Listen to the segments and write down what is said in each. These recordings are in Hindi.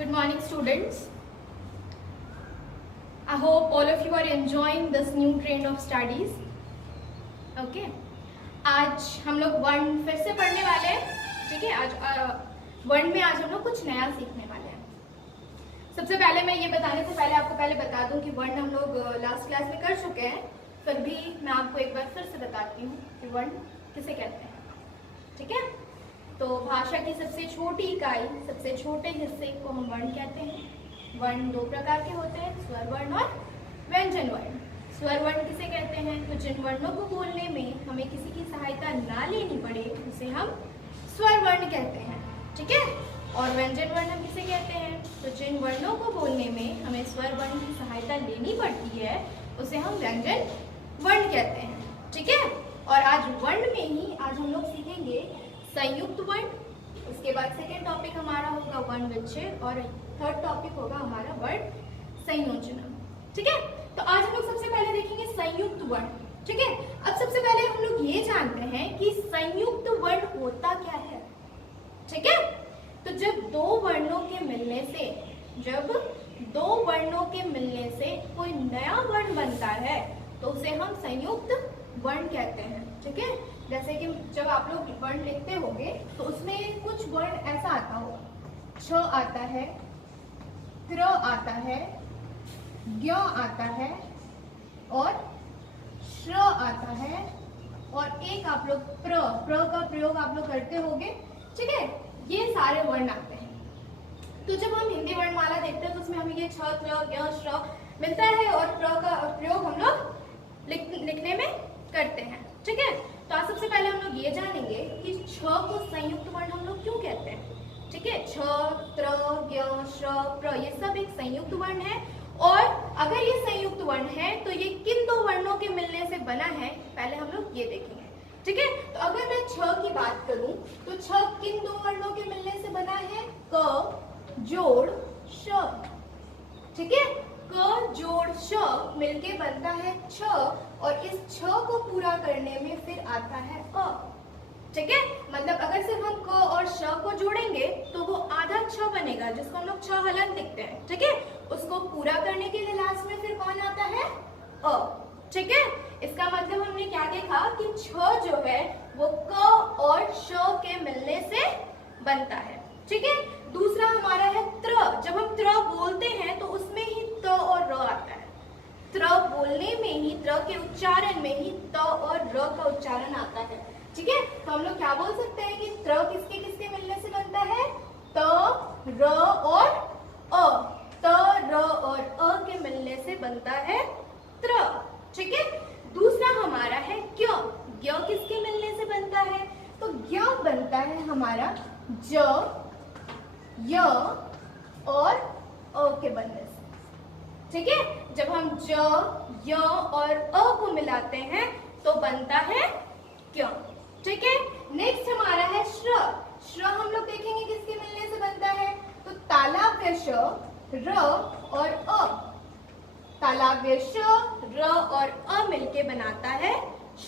Good morning, students. I hope all of you are enjoying this new trend of studies. Okay. आज हम लोग वर्ण फिर से पढ़ने वाले हैं. ठीक है. आज वर्ण में आज हम लोग कुछ नया सीखने वाले हैं. सबसे पहले मैं ये बताने से पहले आपको पहले बता दूं कि वर्ण हम लोग लास्ट क्लास में कर चुके हैं. फिर भी मैं आपको एक बार फिर से बताती हूँ कि वर्ण किसे कहते हैं. ठीक है. तो भाषा की सबसे छोटी इकाई, सबसे छोटे हिस्से को हम वर्ण कहते हैं. वर्ण दो प्रकार के होते हैं, स्वर वर्ण और व्यंजन वर्ण. स्वर वर्ण किसे कहते हैं? तो जिन वर्णों को बोलने में हमें किसी की सहायता ना लेनी पड़े उसे हम स्वर वर्ण कहते हैं. ठीक है. और व्यंजन वर्ण हम किसे कहते हैं? तो जिन वर्णों को बोलने में हमें स्वर वर्ण की सहायता लेनी पड़ती है उसे हम व्यंजन वर्ण कहते हैं. ठीक है. और आज वर्ण में ही आज हम लोग सीखेंगे संयुक्त वर्ण. उसके बाद सेकेंड टॉपिक हमारा होगा वर्ण विच्छेद और थर्ड टॉपिक होगा हमारा वर्ण संयोजन. ठीक है. तो आज हम लोग सबसे पहले देखेंगे संयुक्त वर्ण. ठीक है. अब सबसे पहले हम लोग ये जानते हैं कि संयुक्त वर्ण होता क्या है. ठीक है. तो जब दो वर्णों के मिलने से कोई नया वर्ण बनता है तो उसे हम संयुक्त वर्ण कहते हैं. ठीक है. जैसे कि जब आप लोग वर्ण लिखते होंगे तो उसमें कुछ वर्ण ऐसा आता होगा. छ आता है, त्र आता है, ज्ञ आता है और श्र आता है और एक आप लोग प्र का प्रयोग आप लोग करते होंगे. ठीक है. ये सारे वर्ण आते हैं. तो जब हम हिंदी वर्णमाला देखते हैं तो उसमें हमें ये छ, त्र, ज्ञ, श्र मिलता है और प्र का प्रयोग हम लोग लिखने में करते हैं. ठीक है. तो आज सबसे पहले हम लोग ये जानेंगे कि छ को संयुक्त वर्ण हम लोग क्यों कहते हैं. ठीक है. छ, त्र, ज्ञ, श्र, प्र ये सब एक संयुक्त वर्ण है. और अगर ये संयुक्त वर्ण है तो ये किन दो वर्णों के मिलने से बना है पहले हम लोग ये देखेंगे. ठीक है. तो अगर मैं छ की बात करूं तो छ किन दो वर्णों के मिलने से बना है? क जोड़ श. ठीक है. क जोड़ श मिलके बनता है छ और इस छ को पूरा करने में फिर आता है अ. ठीक है. मतलब अगर सिर्फ हम क और श को जोड़ेंगे तो वो आधा छ बनेगा जिसको हम लोग छ हलन लिखते हैं. ठीक है. उसको पूरा करने के लिए लास्ट में फिर कौन आता है? अ. ठीक है. इसका मतलब हमने क्या देखा कि छ जो है वो क और श के मिलने से बनता है. ठीक है. दूसरा हमारा है त्र. जब हम त्र बोलते हैं तो उसमें ही त और र आता है. त्र बोलने में ही, त्र के उच्चारण में ही त और र का उच्चारण आता है. ठीक है. तो हम लोग क्या बोल सकते हैं कि त्र किसके किसके मिलने से बनता है? त, र और अ. त, र और अ के मिलने से बनता है त्र. ठीक है. दूसरा हमारा है ज्ञ. ज्ञ किसके मिलने से बनता है? तो ज्ञ बनता है हमारा ज, य और अ के बनने से. ठीक है. जब हम ज, य और अ को मिलाते हैं तो बनता है ज्ञ. ठीक है. नेक्स्ट हमारा है श्र. श्र हम लोग देखेंगे किसके मिलने से बनता है? तो तालव्य श, र और अ. तालव्य श, र और अ मिलके बनाता है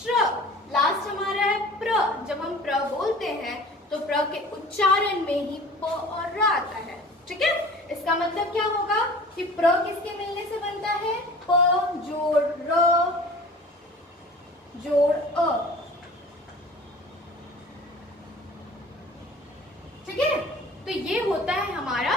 श्र. लास्ट हमारा है प्र. जब हम प्र बोलते हैं तो प्र के उच्चारण में ही प और र आता है. ठीक है. इसका मतलब क्या होगा कि प्र किसके मिलने से बनता है? प जोड़ र जोड़ अ. ठीक है. तो ये होता है हमारा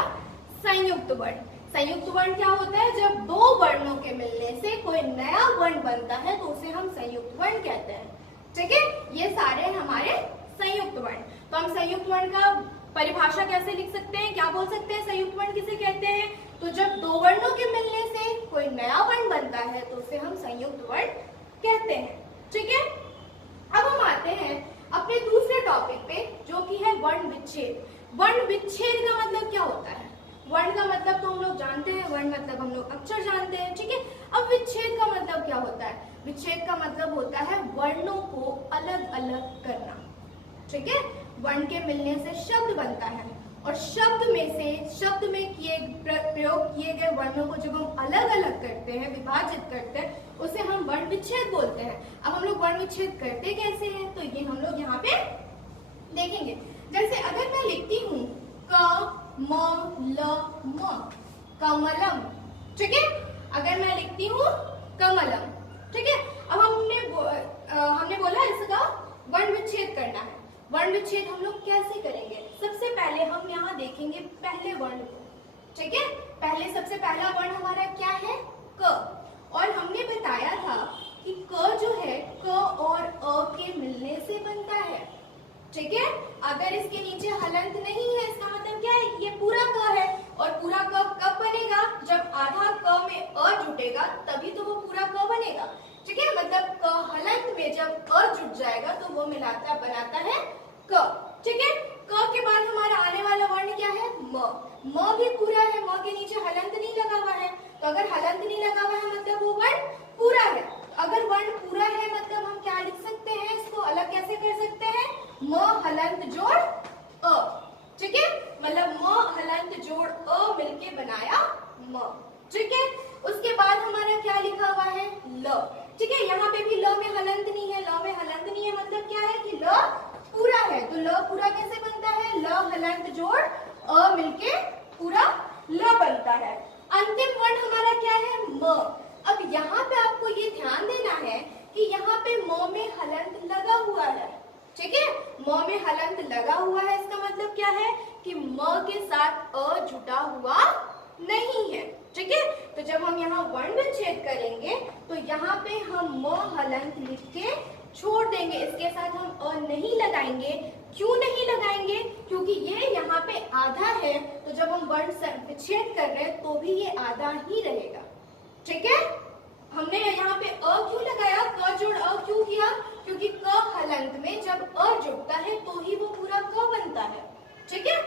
संयुक्त वर्ण. संयुक्त वर्ण क्या होता है? जब दो वर्णों के मिलने से कोई नया वर्ण बनता है तो उसे हम संयुक्त वर्ण कहते हैं. ठीक है. ये सारे हमारे संयुक्त वर्ण. तो हम संयुक्त वर्ण का परिभाषा कैसे लिख सकते हैं? क्या बोल सकते हैं संयुक्त वर्ण किसे कहते हैं? तो जब दो वर्णों के मिलने से कोई नया वर्ण बनता है तो उसे हम संयुक्त वर्ण कहते हैं. ठीक है. अब हम आते हैं अपने दूसरे टॉपिक पे जो कि है वर्ण विच्छेद. वर्ण विच्छेद का मतलब क्या होता है? वर्ण का मतलब तो हम लोग जानते हैं. वर्ण मतलब हम लोग अक्षर जानते हैं. ठीक है. अब विच्छेद का मतलब क्या होता है? विच्छेद का मतलब होता है वर्णों को अलग अलग करना. ठीक है. वर्ण के मिलने से शब्द बनता है और शब्द में प्रयोग किए गए वर्णों को जब हम अलग अलग करते हैं, विभाजित करते हैं, उसे हम वर्ण विच्छेद बोलते हैं. अब हम लोग वर्ण विच्छेद करते कैसे हैं तो ये हम लोग यहाँ पे देखेंगे. जैसे अगर मैं लिखती हूँ क, म, म, कमलम। ठीक है, अगर मैं लिखती हूँ कमलम, ठीक है। अब हमने बोला इसका वर्ण विच्छेद करना है। वर्ण विच्छेद हम लोग कैसे करेंगे? सबसे पहले हम यहाँ देखेंगे पहले वर्ण को, ठीक है। पहले सबसे पहला वर्ण हमारा क्या है? क। और हमने बताया था कि क जो है क और अ के मिलने से बनता है, ठीक है। अगर इसके नीचे हलंत नहीं है, इसका मतलब क्या है? ये पूरा क है। और पूरा क कब बनेगा? जब आधा क में अ जुटेगा, तभी तो वो पूरा क बनेगा, ठीक है। मतलब क हलंत में जब अ जुट जाएगा तो वो बनाता है क, ठीक है। क के बाद हमारा आने वाला वर्ण क्या है? म। म भी पूरा है, म के नीचे हलंत नहीं लगा हुआ है। तो अगर हलंत नहीं लगा हुआ है मतलब वो वर्ण पूरा है। अगर वर्ण पूरा है मतलब हम क्या लिख सकते हैं? इसको अलग कैसे कर सकते हैं? म हलंत जोड़ अ, ठीक है। मतलब म हलंत जोड़ अ मिलके बनाया म, ठीक है। उसके बाद हमारा क्या लिखा हुआ है? ल, ठीक है। यहाँ पे भी ल में हलंत नहीं है, ल में हलंत नहीं है मतलब क्या है कि ल पूरा है। तो ल पूरा कैसे बनता है? ल हलंत जोड़ अ मिलके पूरा ल बनता है। अंतिम वर्ण हमारा क्या है? म। अब यहाँ पे आपको ये ध्यान देना है कि यहाँ पे म में हलंत लगा हुआ है, ठीक है। म में हलंत लगा हुआ है, इसका मतलब क्या है कि म के साथ अ जुटा हुआ नहीं है, ठीक है। तो जब हम यहाँ वर्ण विच्छेद करेंगे तो यहाँ पे हम म हलंत लिख के छोड़ देंगे, इसके साथ हम अ नहीं लगाएंगे। क्यों नहीं लगाएंगे? क्योंकि ये यहाँ पे आधा है, तो जब हम वर्ण विच्छेद कर रहे हैं तो भी ये आधा ही रहेगा, ठीक है। हमने यहाँ पे अ क्यों लगाया? क जोड़ अ क्यों किया? क्योंकि क हलंत में जब अ जुड़ता है तो ही वो पूरा क बनता है, ठीक है।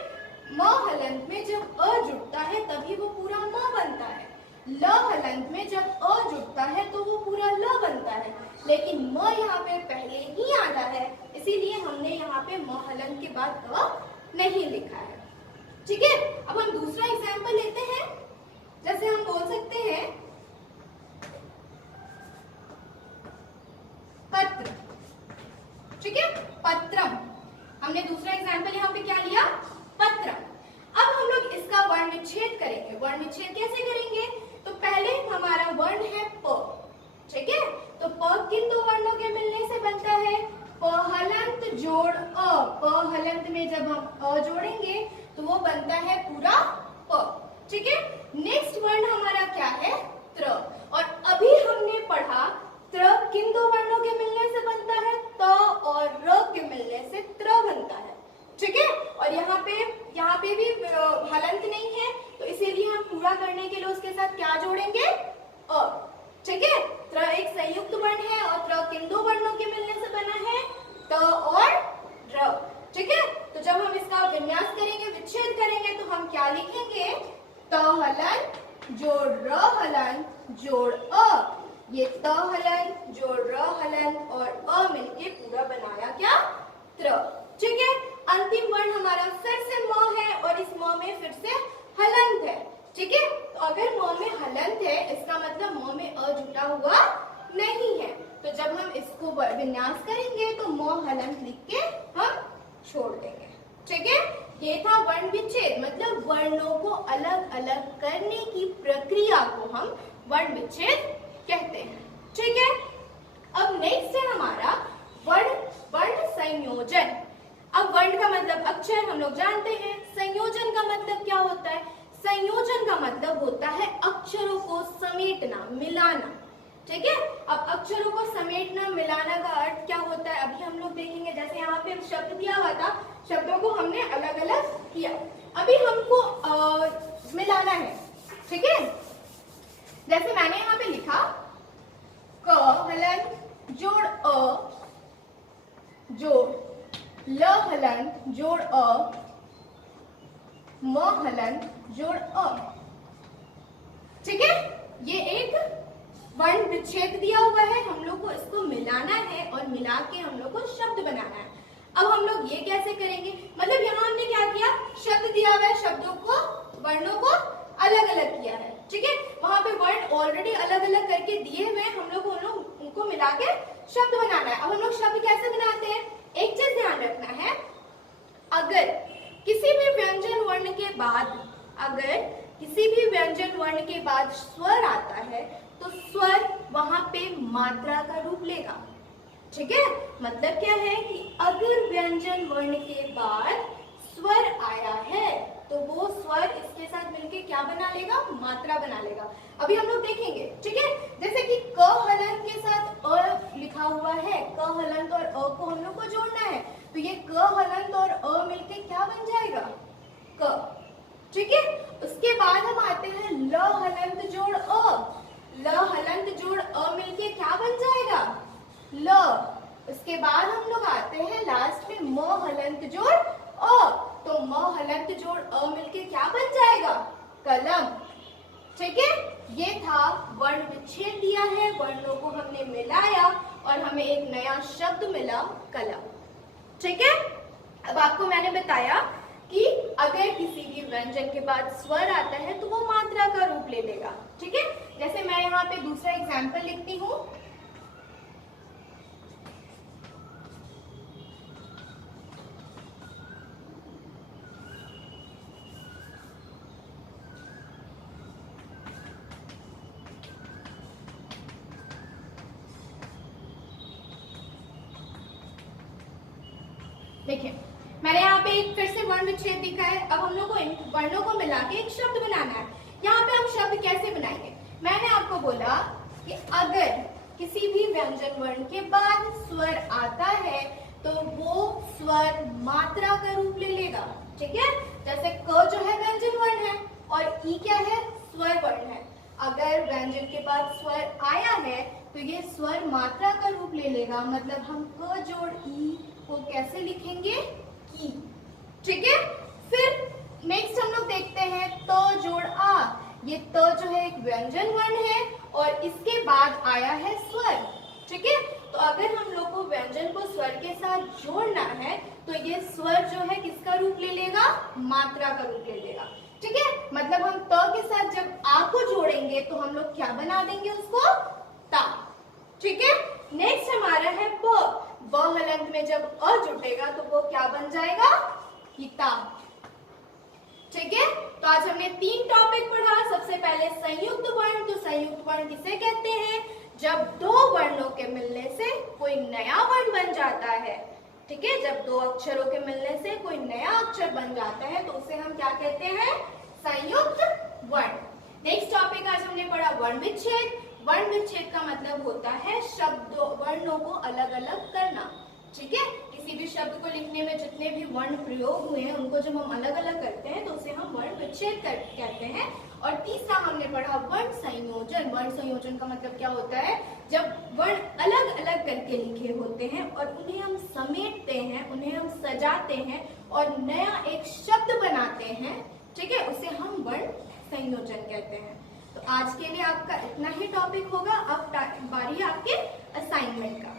म हलंत में जब अ जुड़ता है तभी वो पूरा म बनता है। ल हलंत में जब अ जुड़ता है तो वो पूरा ल बनता है, लेकिन म यहाँ पे पहले ही आधा है, इसीलिए हमने यहाँ पे म हलंत के बाद अ नहीं लिखा है, ठीक है। अब हम दूसरा एग्जाम्पल लेते हैं। जैसे हम बोल सकते हैं पत्र, ठीक है, पत्रम। हमने दूसरा एग्जाम्पल यहाँ पे क्या लिया? पत्रम। अब हम लोग इसका वर्ण विच्छेद करेंगे। वर्ण विच्छेद कैसे करेंगे? तो पहले हमारा वर्ण है प, ठीक है। तो प किन दो वर्णों के मिलने से बनता है? प हलंत जोड़ अ। प हलंत में जब हम अ जोड़ेंगे तो वो बनता है पूरा प, ठीक है। नेक्स्ट वर्ण हमारा क्या है? त्र। और अभी हमने पढ़ा त्र किन दो वर्णों के मिलने से बनता है? त और र के मिलने से त्र बनता है, ठीक है। और यहाँ पे भी हलंत नहीं है, तो इसीलिए हम पूरा करने के लिए उसके साथ क्या जोड़ेंगे? अ, ठीक है। त्र एक संयुक्त वर्ण है और त्र किन दो वर्णों के मिलने से बना है? त और र, ठीक है। तो जब हम इसका विन्यास करेंगे, विच्छेद करेंगे तो हम क्या लिखेंगे? त हलंत जोड़ र हलंत जोड़ अ। ये त हलंत जोड़ र हलंत और अ मिलके पूरा बनाया क्या? त्र, ठीक है। अंतिम वर्ण हमारा फिर से म है और इस म में फिर से हलंत है, ठीक है। तो अगर म में हलंत है इसका मतलब म में अ जुटा हुआ नहीं है, तो जब हम इसको विन्यास करेंगे तो म हलंत लिख के हम छोड़ देंगे, ठीक है। ये था वर्ण विच्छेद, मतलब वर्णों को अलग अलग करने की प्रक्रिया को हम वर्ण विच्छेद कहते हैं, ठीक है। अब नेक्स्ट है हमारा वर्ण संयोजन। अब वर्ण का मतलब अक्षर हम लोग जानते हैं, संयोजन का मतलब क्या होता है? संयोजन का मतलब होता है अक्षरों को समेटना, मिलाना, ठीक है। अब अक्षरों को समेटना मिलाना का अर्थ क्या होता है अभी हम लोग देखेंगे। जैसे यहाँ पे शब्द दिया हुआ था, शब्दों को हमने अलग अलग किया, अभी हमको मिलाना है, ठीक है। जैसे मैंने यहाँ पे लिखा क हलंत जोड़ अ जोड़ ल हलंत जोड़ अ म हलंत जोड़ अ, ठीक है। ये एक वर्ण विच्छेद दिया हुआ है, हम लोग को इसको मिलाना है और मिला के हम लोग को शब्द बनाना है। अब हम लोग ये कैसे करेंगे? मतलब यहाँ हमने क्या किया? शब्द दिया हुआ है, शब्दों को वर्णों को अलग अलग किया है, ठीक है। वहां पे वर्ण ऑलरेडी अलग अलग करके दिए हुए हैं, हम लोग उनको मिला के शब्द बनाना है। अब हम लोग शब्द कैसे बनाते हैं? एक चीज ध्यान रखना है, अगर किसी भी व्यंजन वर्ण के बाद अगर किसी भी व्यंजन वर्ण के बाद स्वर आता है तो स्वर वहां पे मात्रा का रूप लेगा। ठीक है, मतलब क्या है कि अगर व्यंजन वर्ण के बाद स्वर आया है तो वो स्वर इसके साथ मिलके क्या बना लेगा, मात्रा बना लेगा। अभी हम लोग देखेंगे। ठीक है, जैसे कि क हलंत के साथ अ लिखा हुआ है, क हलंत और अ को हम लोग को जोड़ना है, तो ये क हलंत और अ मिलके क्या बन जाएगा, क। ठीक है, उसके बाद हम आते हैं ल हलंत जोड़ अ, ल हलंत जोड़ अ मिलके क्या बन जाएगा, ल। उसके बाद हम लोग आते हैं लास्ट में म हलंत जोड़ अ, तो म हलंत जोड़ अ मिलके क्या बन जाएगा, कलम। ठीक है, ये था वर्ण विच्छेद दिया है, वर्णों को हमने मिलाया और हमें एक नया शब्द मिला, कलम। ठीक है, अब आपको मैंने बताया कि अगर किसी भी व्यंजन के बाद स्वर आता है तो वो मात्रा का रूप ले लेगा। ठीक है, जैसे मैं यहाँ पे दूसरा एग्जाम्पल लिखती हूँ। देखिए, मैंने यहाँ पे एक फिर से वर्ण विच्छेद दिखा है। अब हम लोग को इन वर्णों को मिला के एक शब्द बनाना है। यहाँ पे हम शब्द कैसे बनाएंगे, मैंने आपको बोला कि अगर किसी भी व्यंजन वर्ण के बाद स्वर आता है तो वो स्वर मात्रा का रूप ले लेगा। ठीक है, जैसे क जो है व्यंजन वर्ण है और ई क्या है, स्वर वर्ण है। अगर व्यंजन के बाद स्वर आया है तो ये स्वर मात्रा का रूप ले लेगा, मतलब हम क जोड़ ई को कैसे लिखेंगे, की। ठीक है, फिर नेक्स्ट हम लोग देखते हैं त जोड़ आ। ये त जो है एक व्यंजन वर्ण है और इसके बाद आया है स्वर। ठीक है, तो अगर हम लोग को व्यंजन को स्वर के साथ जोड़ना है तो ये स्वर जो है किसका रूप ले लेगा, मात्रा का रूप ले लेगा। ठीक है, मतलब हम त के साथ जब आ को जोड़ेंगे तो हम लोग क्या बना देंगे उसको, ता। ठीक है, नेक्स्ट हमारा है ब। ब हलंत में जब अ जुटेगा तो वो क्या बन जाएगा, हिता। ठीक है, तो आज हमने 3 टॉपिक पढ़ा। सबसे पहले संयुक्त वर्ण। तो संयुक्त वर्ण किसे कहते हैं, जब 2 वर्णों के मिलने से कोई नया वर्ण बन जाता है। ठीक है, जब 2 अक्षरों के मिलने से कोई नया अक्षर बन जाता है तो उसे हम क्या कहते हैं, संयुक्त वर्ण। नेक्स्ट टॉपिक आज हमने पढ़ा वर्ण विच्छेद। वर्ण विच्छेद का मतलब होता है शब्दों वर्णों को अलग अलग करना। ठीक है, किसी भी शब्द को लिखने में जितने भी वर्ण प्रयोग हुए हैं उनको जब हम अलग अलग करते हैं तो उसे हम वर्ण विच्छेद कहते हैं। और तीसरा हमने पढ़ा वर्ण संयोजन। वर्ण संयोजन का मतलब क्या होता है, जब वर्ण अलग अलग करके लिखे होते हैं और उन्हें हम समेटते हैं, उन्हें हम सजाते हैं और नया एक शब्द बनाते हैं। ठीक है, उसे हम वर्ण संयोजन कहते हैं। तो आज के लिए आपका इतना ही टॉपिक होगा। अब बारी आपके असाइनमेंट का।